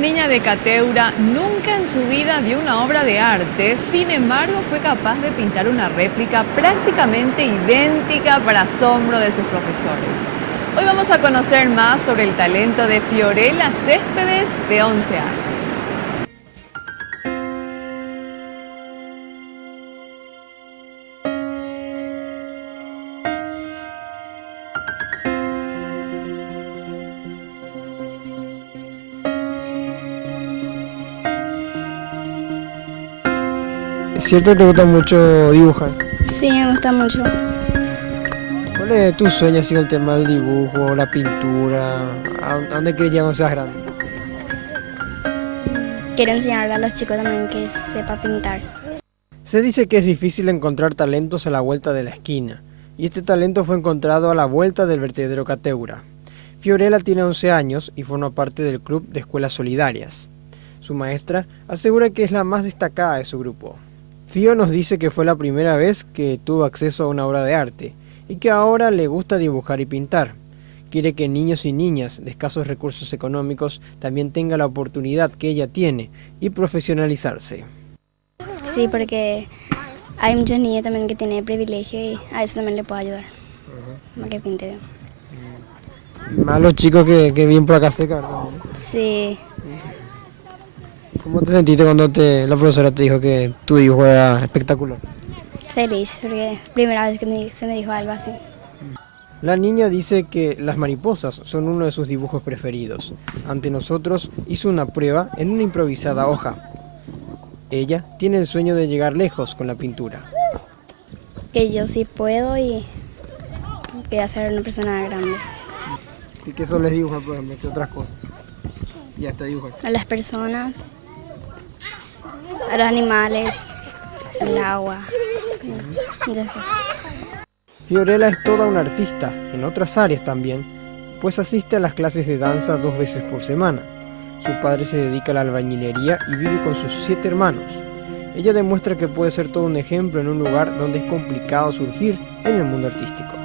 niña de Cateura nunca en su vida vio una obra de arte, sin embargo fue capaz de pintar una réplica prácticamente idéntica para asombro de sus profesores. Hoy vamos a conocer más sobre el talento de Fiorella Céspedes, de 11 años. ¿Es cierto que te gusta mucho dibujar? Sí, me gusta mucho. ¿Cuál es tu sueño así con el tema del dibujo, la pintura? ¿A dónde quieres llegar cuando seas grande? Quiero enseñarle a los chicos también que sepa pintar. Se dice que es difícil encontrar talentos a la vuelta de la esquina, y este talento fue encontrado a la vuelta del vertedero Cateura. Fiorella tiene 11 años y forma parte del club de escuelas solidarias. Su maestra asegura que es la más destacada de su grupo. Fio nos dice que fue la primera vez que tuvo acceso a una obra de arte y que ahora le gusta dibujar y pintar. Quiere que niños y niñas de escasos recursos económicos también tengan la oportunidad que ella tiene y profesionalizarse. Sí, porque hay muchos niños también que tienen privilegio y a eso también le puedo ayudar. Para que pinte bien. Y más los chicos que vienen por acá cerca, ¿verdad? Sí, ¿Cómo te sentiste cuando la profesora te dijo que tu dibujo era espectacular? feliz, porque primera vez que se me dijo algo así. La niña dice que las mariposas son uno de sus dibujos preferidos. Ante nosotros hizo una prueba en una improvisada hoja. Ella tiene el sueño de llegar lejos con la pintura. Que yo sí puedo y que ser una persona grande. ¿Y qué son les dibujar, por ejemplo, que otras cosas? Y hasta dibujar. A las personas, a los animales, el agua, muchas cosas. Fiorella es toda una artista, en otras áreas también, pues asiste a las clases de danza 2 veces por semana. Su padre se dedica a la albañilería y vive con sus 7 hermanos. Ella demuestra que puede ser todo un ejemplo en un lugar donde es complicado surgir en el mundo artístico.